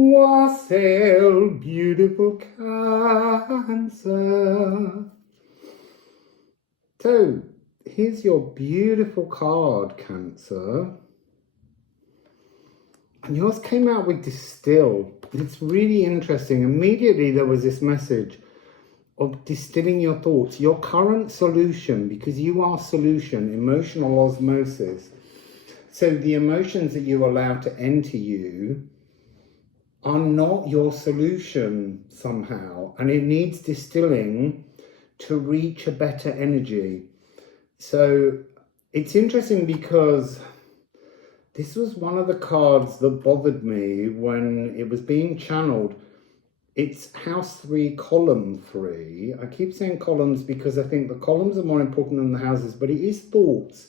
Wassail, beautiful Cancer. So, here's your beautiful card, Cancer. And yours came out with Distill. It's really interesting. Immediately there was this message of distilling your thoughts, your current solution, because you are solution, emotional osmosis. So the emotions that you allow to enter you are not your solution somehow, and it needs distilling to reach a better energy. So it's interesting because this was one of the cards that bothered me when it was being channeled. It's house 3, column 3. I keep saying columns because I think the columns are more important than the houses, but it is thoughts.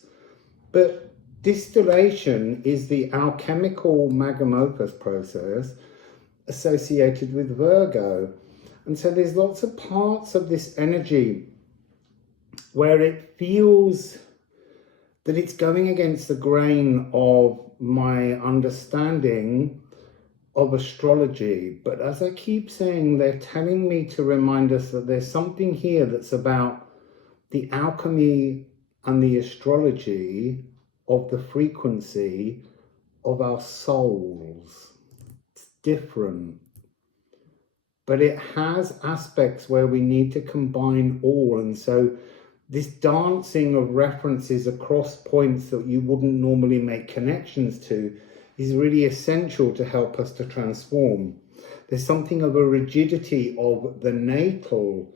But distillation is the alchemical magum opus process associated with Virgo. And so there's lots of parts of this energy where it feels that it's going against the grain of my understanding of astrology. But as I keep saying, they're telling me to remind us that there's something here that's about the alchemy and the astrology of the frequency of our souls. It's different, but it has aspects where we need to combine all. And so this dancing of references across points that you wouldn't normally make connections to is really essential to help us to transform. There's something of a rigidity of the natal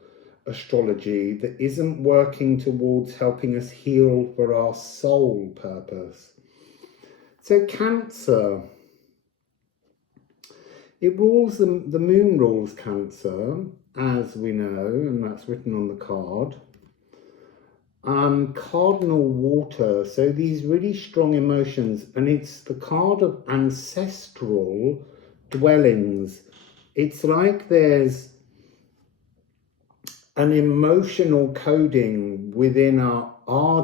astrology that isn't working towards helping us heal for our soul purpose. So Cancer, it rules, the moon rules Cancer, as we know, and that's written on the card. Cardinal water, so these really strong emotions, and it's the card of ancestral dwellings. It's like there's an emotional coding within our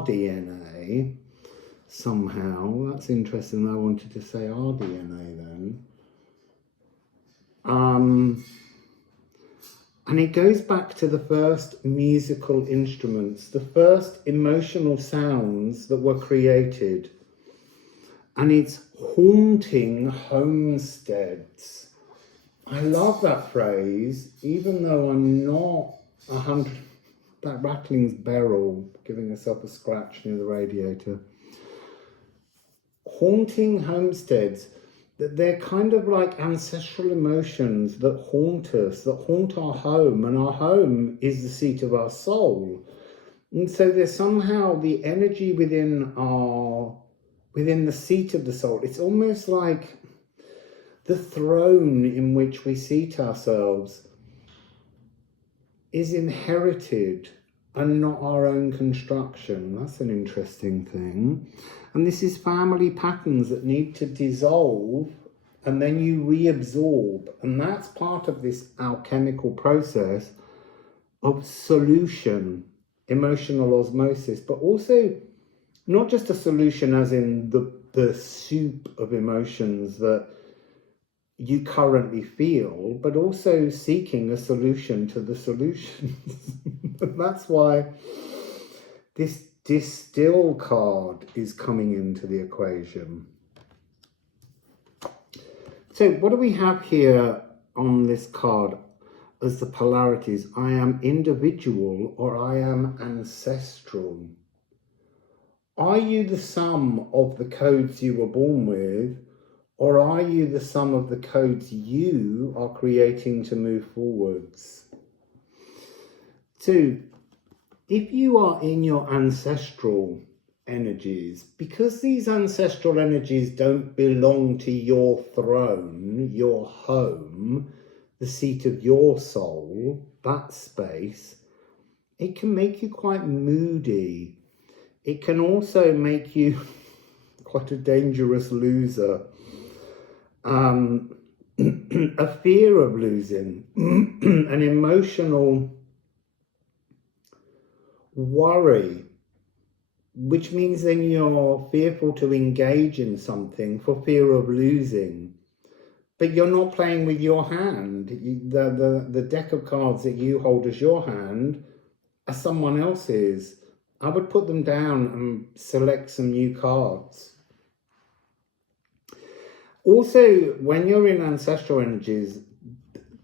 DNA somehow. That's interesting. I wanted to say our DNA then. And it goes back to the first musical instruments, the first emotional sounds that were created. And it's haunting homesteads. I love that phrase, even though I'm not 100. That rattling's Beryl giving herself a scratch near the radiator. Haunting homesteads. That they're kind of like ancestral emotions that haunt us, that haunt our home, and our home is the seat of our soul. And so there's somehow the energy within the seat of the soul. It's almost like the throne in which we seat ourselves is inherited and not our own construction. That's an interesting thing. And this is family patterns that need to dissolve and then you reabsorb. And that's part of this alchemical process of solution, emotional osmosis, but also not just a solution as in the soup of emotions that you currently feel, but also seeking a solution to the solutions. That's why this Distill card is coming into the equation. So what do we have here on this card as the polarities? I am individual or I am ancestral. Are you the sum of the codes you were born with, or are you the sum of the codes you are creating to move forwards? 2. If you are in your ancestral energies, because these ancestral energies don't belong to your throne, your home, the seat of your soul, that space, it can make you quite moody. It can also make you quite a dangerous loser. A fear of losing, an emotional worry, which means then you're fearful to engage in something for fear of losing. but you're not playing with your hand. The deck of cards that you hold as your hand are someone else's. I would put them down and select some new cards. Also, when you're in ancestral energies,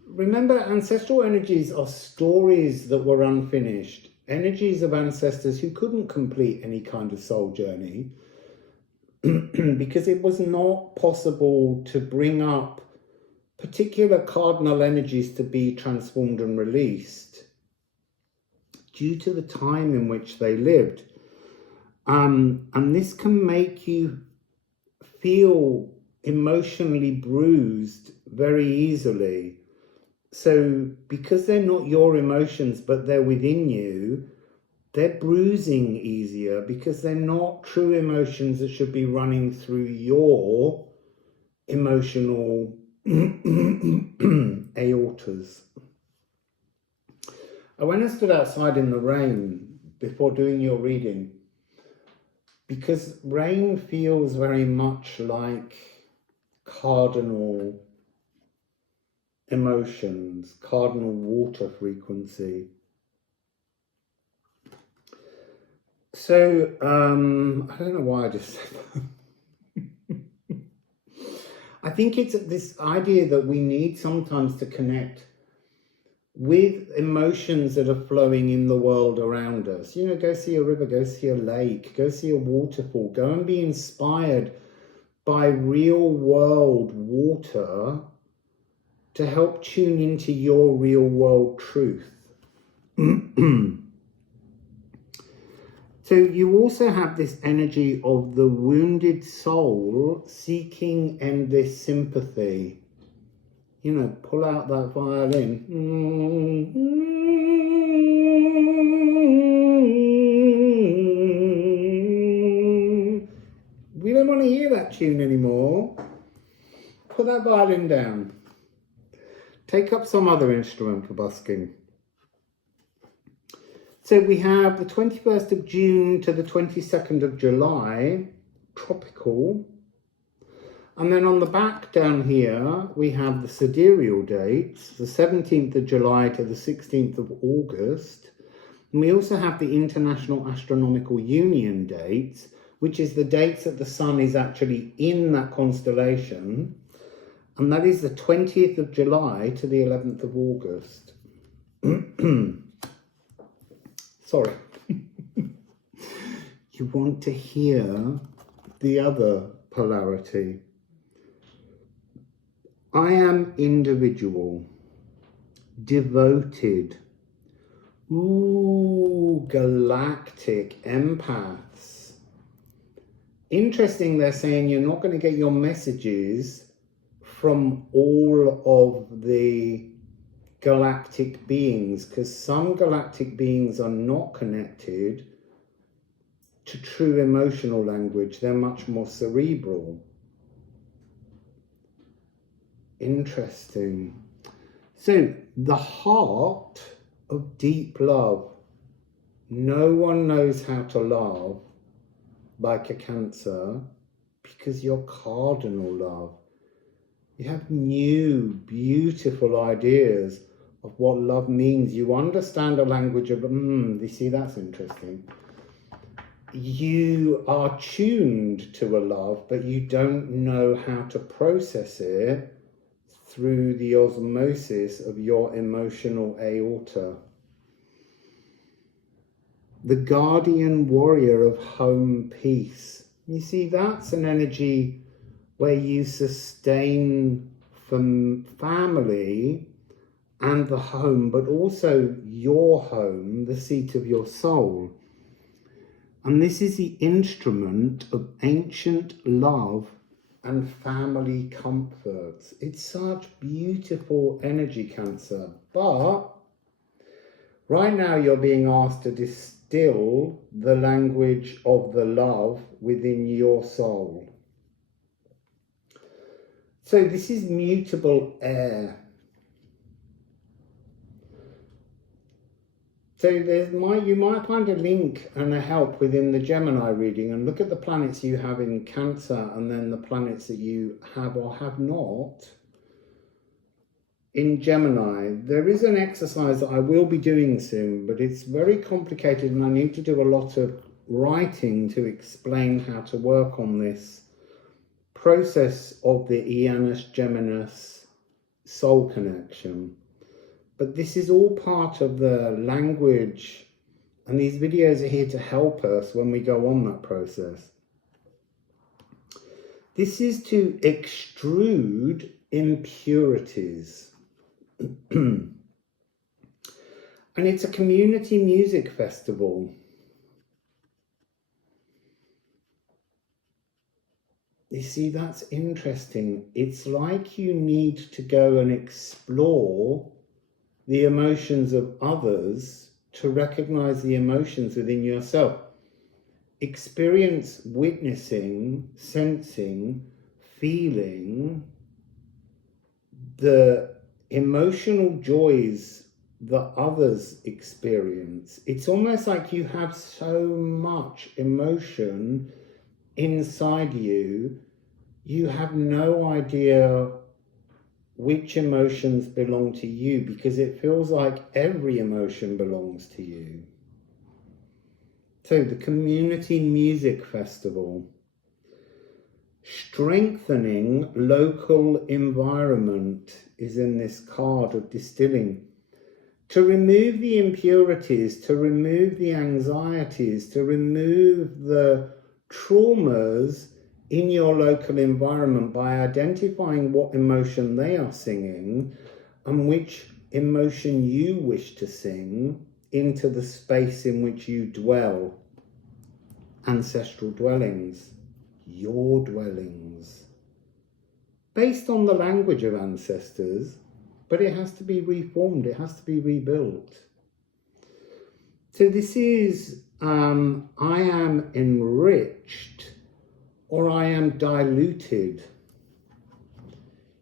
remember, ancestral energies are stories that were unfinished, energies of ancestors who couldn't complete any kind of soul journey because it was not possible to bring up particular cardinal energies to be transformed and released due to the time in which they lived. And this can make you feel emotionally bruised very easily. So because they're not your emotions, but they're within you, they're bruising easier because they're not true emotions that should be running through your emotional aortas. I went and stood outside in the rain before doing your reading because rain feels very much like cardinal emotions, cardinal water frequency. So, I don't know why I just said that. I think it's this idea that we need sometimes to connect with emotions that are flowing in the world around us. You know, go see a river, go see a lake, go see a waterfall, go and be inspired by real world water to help tune into your real world truth. So you also have this energy of the wounded soul seeking endless sympathy. You know, pull out that violin. We don't want to hear that tune anymore. Put that violin down. Take up some other instrument for busking. So we have the 21st of June to the 22nd of July, tropical. And then on the back down here, we have the sidereal dates, the 17th of July to the 16th of August. And we also have the International Astronomical Union dates, which is the dates that the sun is actually in that constellation. And that is the 20th of July to the 11th of August. Sorry. You want to hear the other polarity. I am individual, devoted, galactic, empaths. Interesting, they're saying you're not going to get your messages from all of the galactic beings, because some galactic beings are not connected to true emotional language. They're much more cerebral. Interesting. So the heart of deep love. No one knows how to love like a Cancer because you're cardinal love. You have new, beautiful ideas of what love means. You understand a language of, you see, that's interesting. You are tuned to a love, but you don't know how to process it through the osmosis of your emotional aorta. The guardian warrior of home peace. You see, that's an energy where you sustain from family and the home, but also your home, the seat of your soul. And this is the instrument of ancient love and family comforts. It's such beautiful energy, Cancer. But right now you're being asked to distill the language of the love within your soul. So this is mutable air. So you might find a link and a help within the Gemini reading and look at the planets you have in Cancer and then the planets that you have or have not in Gemini, there is an exercise that I will be doing soon, but it's very complicated and I need to do a lot of writing to explain how to work on this process of the Janus Geminus soul connection. But this is all part of the language, and these videos are here to help us when we go on that process. This is to extrude impurities. And it's a community music festival. You see, that's interesting. It's like you need to go and explore the emotions of others to recognize the emotions within yourself. Experience witnessing, sensing, feeling the emotional joys that others experience. It's almost like you have so much emotion inside you, you have no idea which emotions belong to you, because it feels like every emotion belongs to you. So the Community Music Festival. Strengthening local environment is in this card of distilling. To remove the impurities, to remove the anxieties, to remove the traumas in your local environment by identifying what emotion they are singing and which emotion you wish to sing into the space in which you dwell. Ancestral dwellings, your dwellings, based on the language of ancestors, but it has to be reformed, it has to be rebuilt. So this is I am enriched or I am diluted.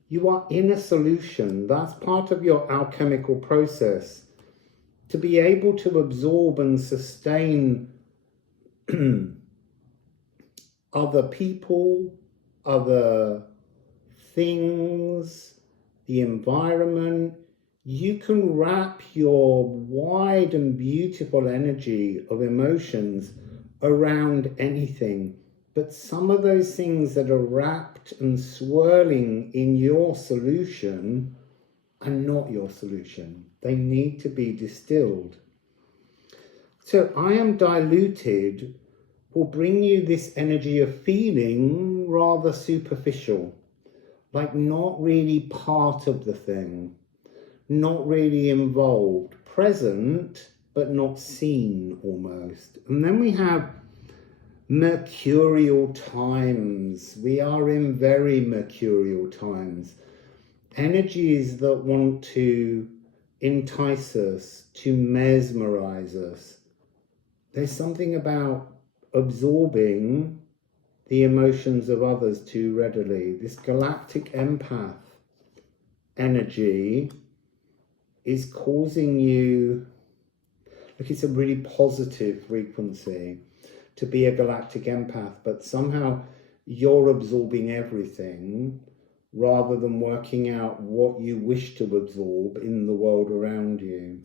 You are in a solution. That's part of your alchemical process. To be able to absorb and sustain other people, other things, the environment. You can wrap your wide and beautiful energy of emotions around anything. But some of those things that are wrapped and swirling in your solution are not your solution. They need to be distilled. So I am diluted will bring you this energy of feeling rather superficial, like not really part of the thing, not really involved, present, but not seen almost. And then we have mercurial times. We are in very mercurial times. Energies that want to entice us, to mesmerize us. There's something about absorbing the emotions of others too readily. This galactic empath energy is causing you, look, it's a really positive frequency to be a galactic empath, but somehow you're absorbing everything rather than working out what you wish to absorb in the world around you.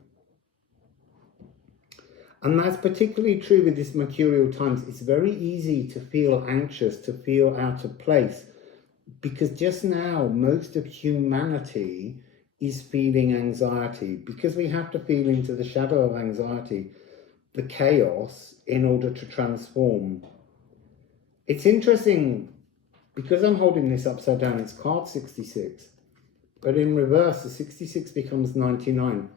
And that's particularly true with this mercurial times. It's very easy to feel anxious, to feel out of place, because just now most of humanity is feeling anxiety, because we have to feel into the shadow of anxiety, the chaos, in order to transform. It's interesting, because I'm holding this upside down, it's card 66, but in reverse, the 66 becomes 99.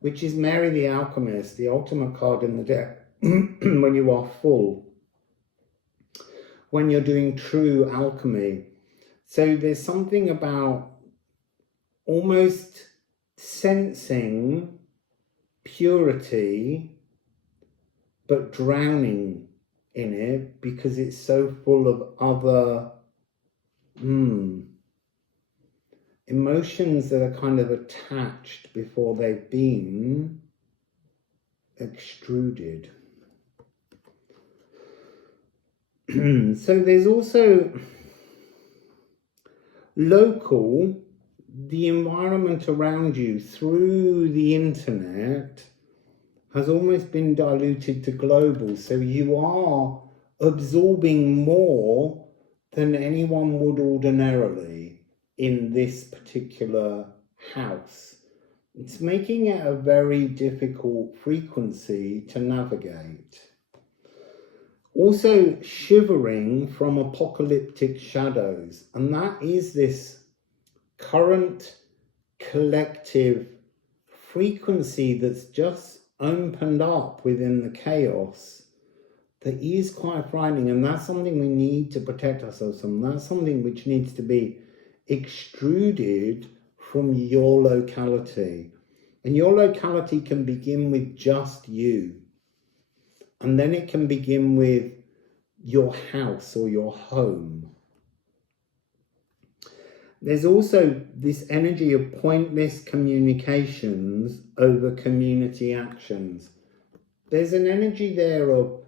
Which is Mary the Alchemist, the ultimate card in the deck, when you are full, when you're doing true alchemy. So there's something about almost sensing purity, but drowning in it because it's so full of other emotions that are kind of attached before they've been extruded. So there's also local the environment around you through the internet has almost been diluted to global. So you are absorbing more than anyone would ordinarily in this particular house. It's making it a very difficult frequency to navigate. Also shivering from apocalyptic shadows, and that is this current collective frequency that's just opened up within the chaos that is quite frightening, and that's something we need to protect ourselves from. That's something which needs to be extruded from your locality. And your locality can begin with just you. And then it can begin with your house or your home. There's also this energy of pointless communications over community actions. There's an energy there of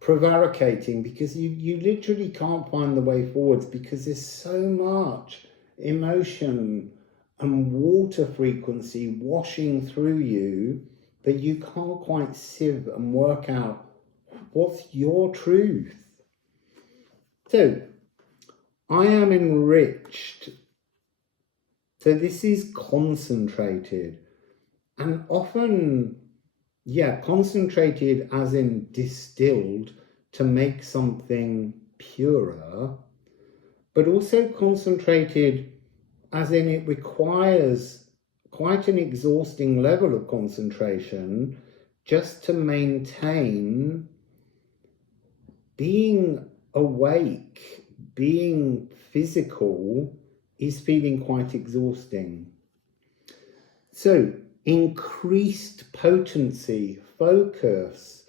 prevaricating because you literally can't find the way forwards because there's so much emotion and water frequency washing through you that you can't quite sieve and work out what's your truth. So, I am enriched. So this is concentrated, and often, concentrated as in distilled to make something purer, but also concentrated as in it requires quite an exhausting level of concentration just to maintain being awake. Being physical is feeling quite exhausting. So, increased potency, focus.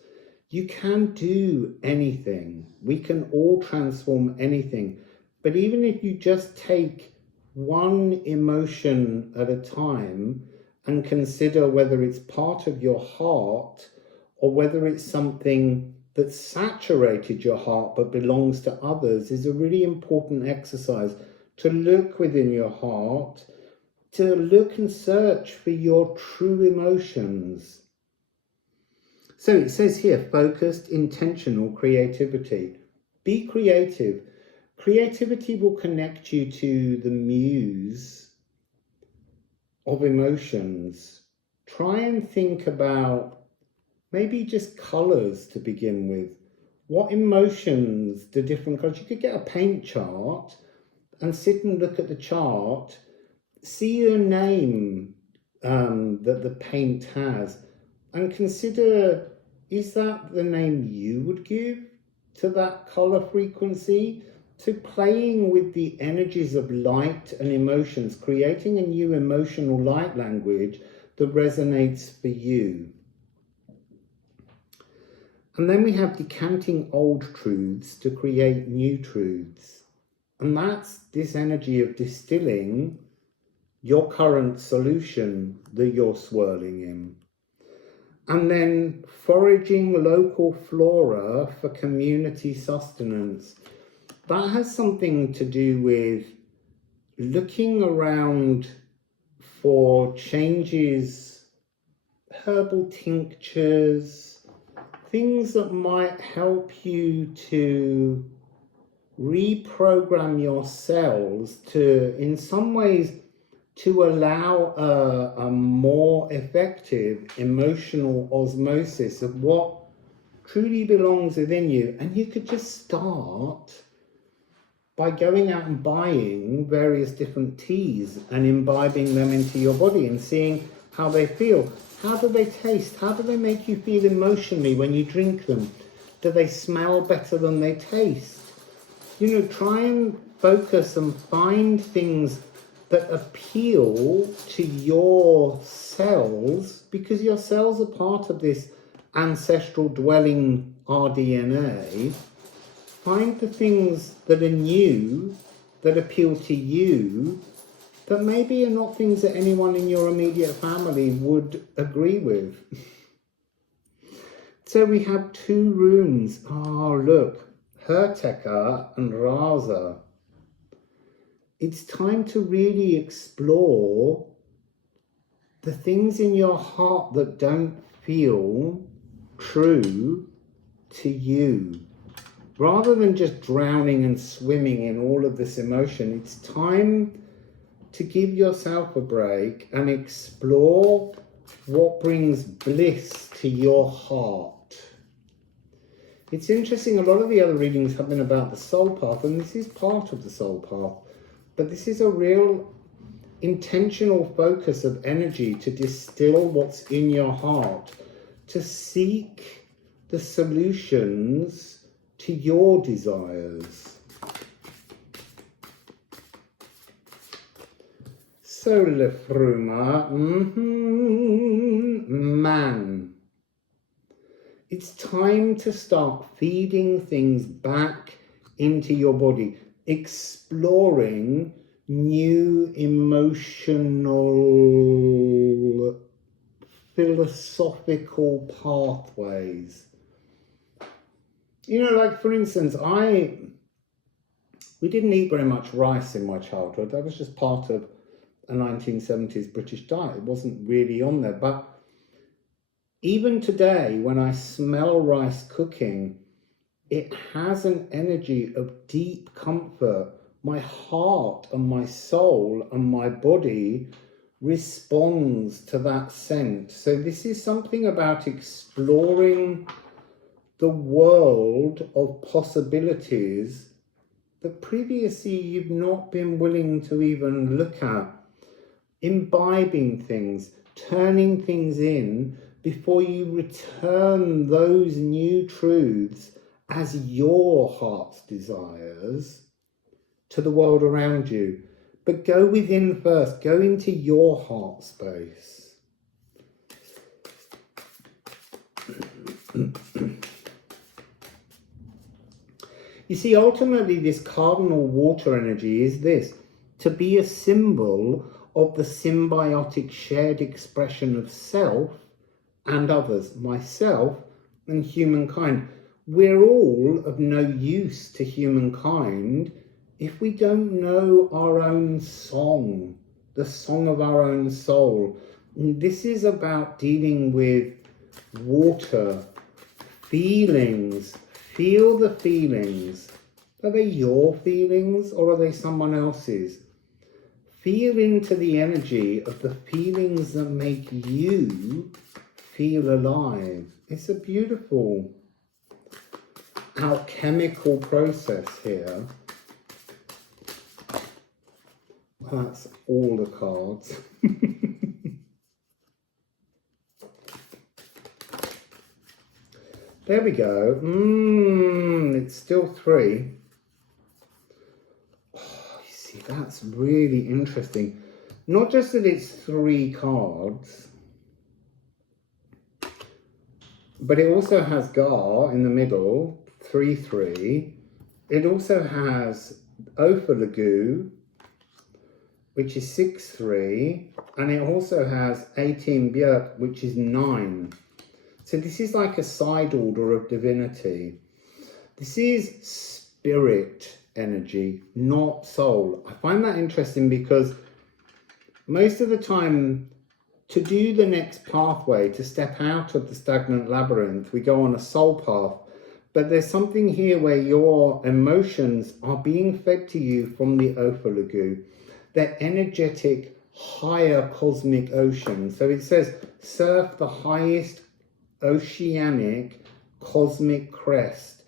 You can do anything. We can all transform anything. But even if you just take one emotion at a time and consider whether it's part of your heart or whether it's something that saturated your heart but belongs to others, is a really important exercise to look within your heart, to look and search for your true emotions. So it says here, focused, intentional creativity. Be creative. Creativity will connect you to the muse of emotions. Try and think about maybe just colours to begin with. What emotions do different colours? You could get a paint chart and sit and look at the chart, see your name that the paint has, and consider, is that the name you would give to that colour frequency? So playing with the energies of light and emotions, creating a new emotional light language that resonates for you. And then we have decanting old truths to create new truths. And that's this energy of distilling your current solution that you're swirling in. And then foraging local flora for community sustenance. That has something to do with looking around for changes, herbal tinctures, things that might help you to reprogram your cells to, in some ways, to allow a more effective emotional osmosis of what truly belongs within you. And you could just start by going out and buying various different teas and imbibing them into your body and seeing how they feel. How do they taste? How do they make you feel emotionally when you drink them? Do they smell better than they taste? You know, try and focus and find things that appeal to your cells, because your cells are part of this ancestral dwelling RDNA. Find the things that are new, that appeal to you, that maybe are not things that anyone in your immediate family would agree with. So we have two runes. Oh, look, Herteka and Raza. it's time to really explore the things in your heart that don't feel true to you. Rather than just drowning and swimming in all of this emotion, it's time to give yourself a break and explore what brings bliss to your heart. It's interesting, a lot of the other readings have been about the soul path, and this is part of the soul path, but this is a real intentional focus of energy to distill what's in your heart, to seek the solutions to your desires. So, Liffruma, man. It's time to start feeding things back into your body, exploring new emotional, philosophical pathways. You know, like for instance, we didn't eat very much rice in my childhood. That was just part of a 1970s British diet. It wasn't really on there. But even today, when I smell rice cooking, it has an energy of deep comfort. My heart and my soul and my body responds to that scent. So this is something about exploring the world of possibilities that previously you've not been willing to even look at. Imbibing things, turning things in before you return those new truths as your heart's desires to the world around you. But go within first, go into your heart space. You see, ultimately this cardinal water energy is this, to be a symbol of the symbiotic shared expression of self and others, myself and humankind. We're all of no use to humankind if we don't know our own song, the song of our own soul. And this is about dealing with water, feelings. Feel the feelings. Are they your feelings or are they someone else's? Feel into the energy of the feelings that make you feel alive. It's a beautiful alchemical process here. That's all the cards. There we go. It's still 3. Oh, you see, that's really interesting. Not just that it's 3 cards, but it also has Gar in the middle, 3-3. It also has Ophalagu, which is 6-3, and it also has 18 Björk, which is 9. So this is like a side order of divinity. This is spirit energy, not soul. I find that interesting because most of the time, to do the next pathway, to step out of the stagnant labyrinth, we go on a soul path. But there's something here where your emotions are being fed to you from the Ophalagu, that energetic, higher cosmic ocean. So it says, surf the highest oceanic cosmic crest,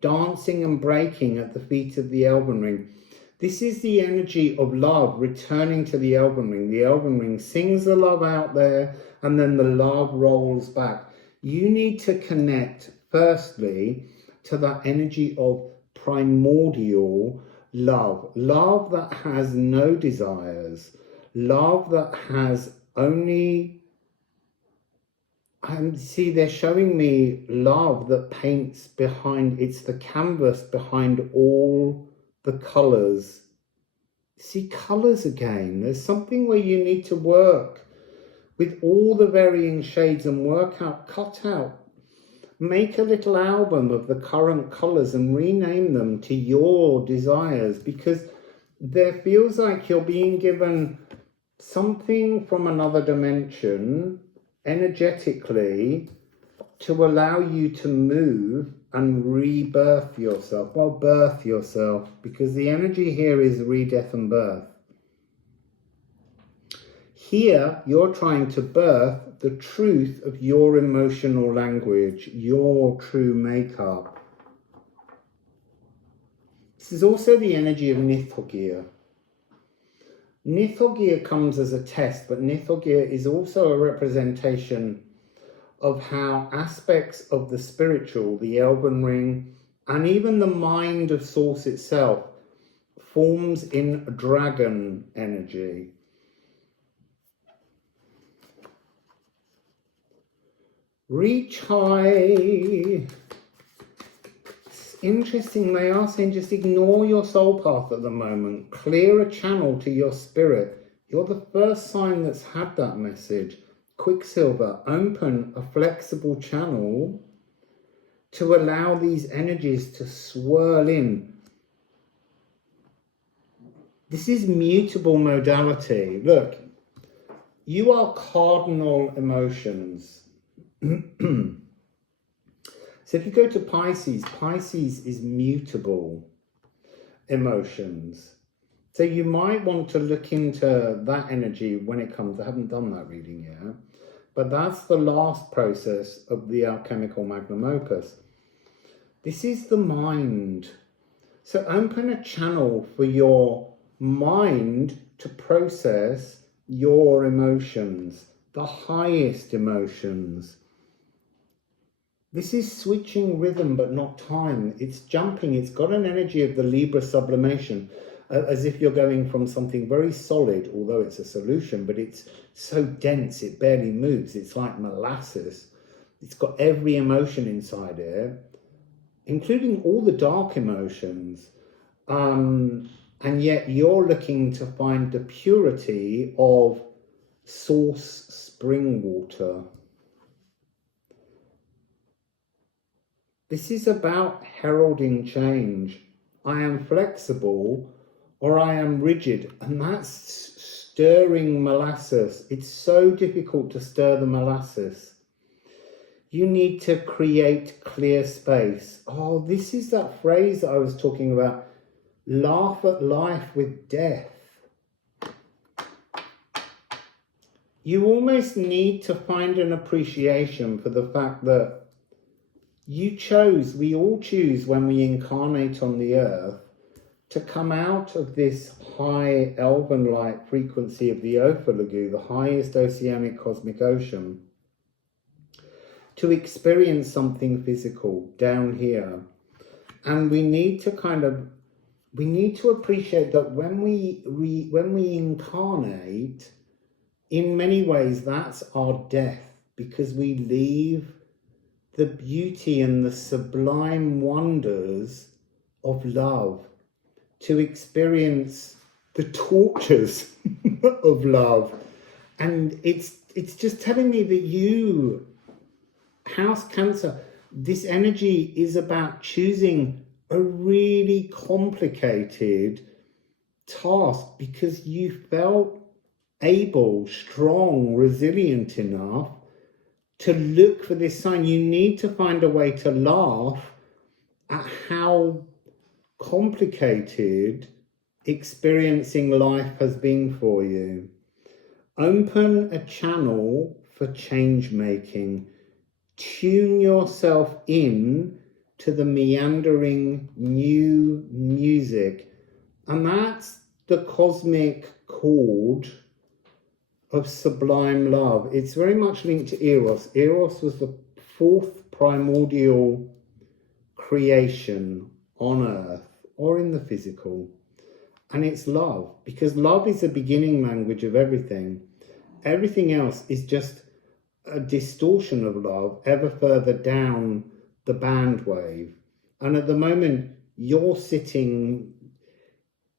dancing and breaking at the feet of the Elven Ring. This is the energy of love returning to the Elven Ring. The Elven Ring sings the love out there and then the love rolls back. You need to connect firstly to that energy of primordial love. Love that has no desires. Love that has only... And see, they're showing me love that paints behind, it's the canvas behind all the colours. See, colours again. There's something where you need to work with all the varying shades and work out, cut out. Make a little album of the current colours and rename them to your desires, because there feels like you're being given something from another dimension energetically to allow you to move and rebirth yourself. Well, birth yourself, because the energy here is re-death and birth. Here, you're trying to birth the truth of your emotional language, your true makeup. This is also the energy of Nithogir. Nithogir comes as a test, but Nithogir is also a representation of how aspects of the spiritual, the Elven Ring, and even the mind of Source itself forms in dragon energy. Reach high. It's interesting, they are saying just ignore your soul path at the moment. Clear a channel to your spirit. You're the first sign that's had that message. Quicksilver, open a flexible channel to allow these energies to swirl in. This is mutable modality. Look, you are cardinal emotions. So if you go to Pisces, Pisces is mutable emotions. So you might want to look into that energy when it comes. I haven't done that reading yet. But that's the last process of the alchemical magnum opus. This is the mind. So open a channel for your mind to process your emotions, the highest emotions. This is switching rhythm but not time. It's jumping. It's got an energy of the Libra sublimation, as if you're going from something very solid, although it's a solution, but it's so dense it barely moves. It's like molasses. It's got every emotion inside it, including all the dark emotions. And yet you're looking to find the purity of source spring water. This is about heralding change. I am flexible or I am rigid, and that's stirring molasses. It's so difficult to stir the molasses. You need to create clear space. Oh, this is that phrase that I was talking about. Laugh at life with death. You almost need to find an appreciation for the fact that you chose, we all choose when we incarnate on the earth to come out of this high elven-like frequency of the Ophalagu, the highest oceanic cosmic ocean, to experience something physical down here. And we need to we need to appreciate that when we incarnate, in many ways that's our death, because we leave the beauty and the sublime wonders of love to experience the tortures of love. And it's just telling me that you, House Cancer, this energy is about choosing a really complicated task because you felt able, strong, resilient enough to look for this sign. You need to find a way to laugh at how complicated experiencing life has been for you. Open a channel for change making. Tune yourself in to the meandering new music. And that's the cosmic chord of sublime love. It's very much linked to Eros. Eros was the fourth primordial creation on earth or in the physical. And it's love, because love is the beginning language of everything. Everything else is just a distortion of love ever further down the band wave. And at the moment, you're sitting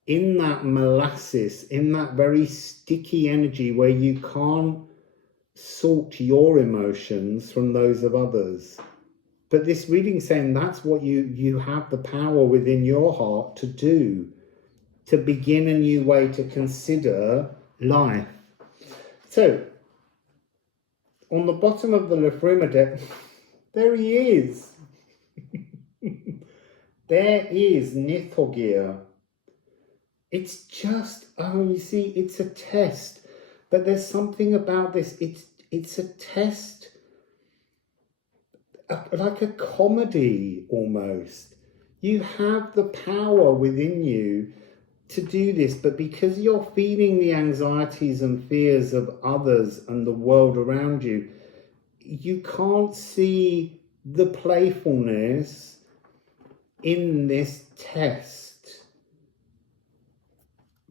in that molasses, in that very sticky energy where you can't sort your emotions from those of others. But this reading saying that's what you have the power within your heart to do. to begin a new way to consider life. So, on the bottom of the Liffruma deck, there he is. There is Nithogir. It's just, oh, you see, it's a test. But there's something about this, it's a test, like a comedy almost. You have the power within you to do this, but because you're feeling the anxieties and fears of others and the world around you, you can't see the playfulness in this test.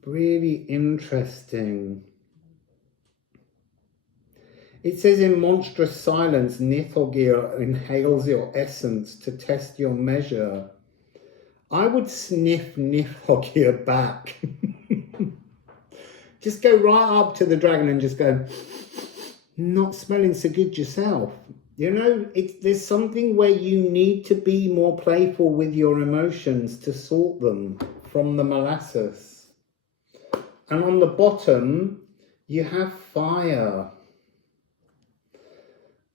Really interesting. It says in monstrous silence, Nithogir inhales your essence to test your measure. I would sniff Nithogir back. Just go right up to the dragon and just go, not smelling so good yourself. You know, there's something where you need to be more playful with your emotions to sort them from the molasses. And on the bottom, you have fire.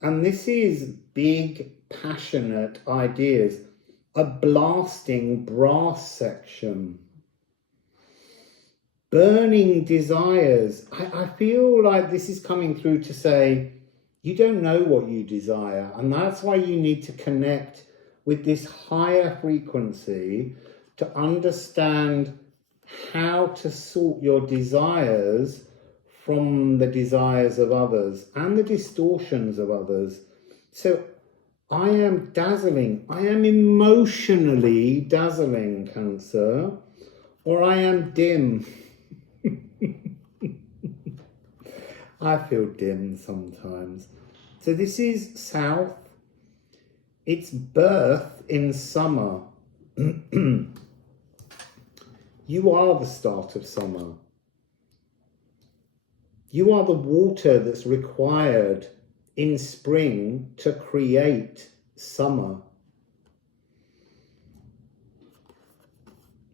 And this is big, passionate ideas. A blasting brass section. Burning desires. I feel like this is coming through to say, you don't know what you desire. And that's why you need to connect with this higher frequency to understand how to sort your desires from the desires of others and the distortions of others. So I am dazzling. I am emotionally dazzling, Cancer, or I am dim. I feel dim sometimes. So this is South. It's birth in summer. You are the start of summer. You are the water that's required in spring to create summer.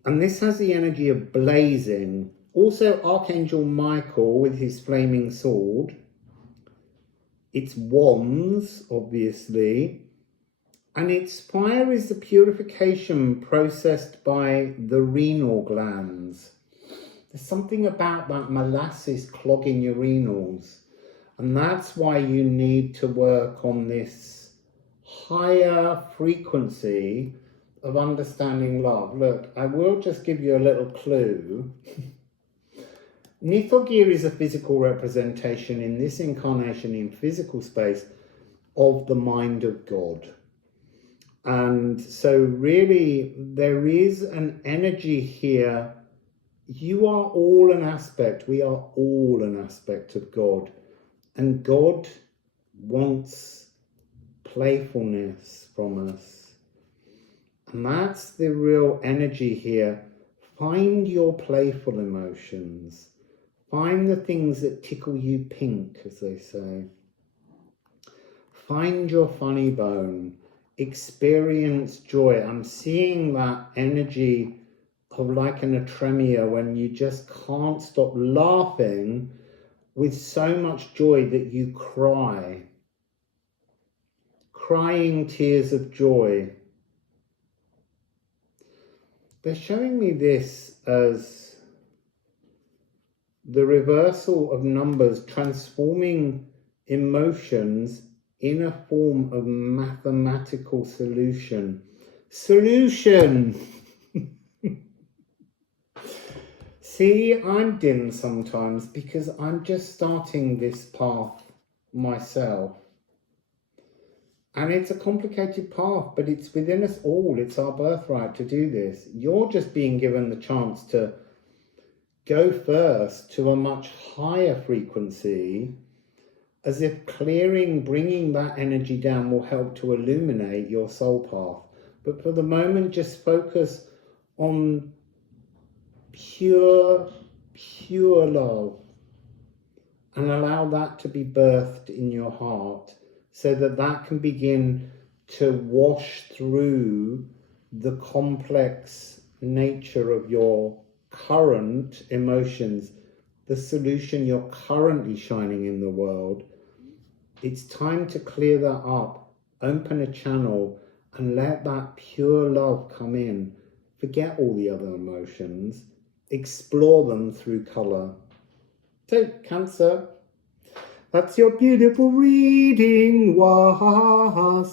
And this has the energy of blazing. Also Archangel Michael with his flaming sword. It's wands, obviously. And its fire is the purification processed by the renal glands. There's something about that molasses clogging your renals. And that's why you need to work on this higher frequency of understanding love. Look, I will just give you a little clue. Nithogir is a physical representation in this incarnation in physical space of the mind of God. And so really there is an energy here. You are all an aspect. We are all an aspect of God. And God wants playfulness from us. And that's the real energy here. Find your playful emotions. Find the things that tickle you pink, as they say. Find your funny bone. Experience joy. I'm seeing that energy of like an atremia when you just can't stop laughing with so much joy that you cry. Crying tears of joy. They're showing me this as the reversal of numbers transforming emotions in a form of mathematical solution. Solution! See, I'm dim sometimes because I'm just starting this path myself. And it's a complicated path, but it's within us all. It's our birthright to do this. You're just being given the chance to go first to a much higher frequency, as if clearing, bringing that energy down will help to illuminate your soul path. But for the moment, just focus on pure love and allow that to be birthed in your heart so that that can begin to wash through the complex nature of your current emotions, the solution you're currently shining in the world. It's time to clear that up, open a channel, and let that pure love come in. Forget all the other emotions. Explore them through colour. So, Cancer, that's your beautiful reading, Wassail.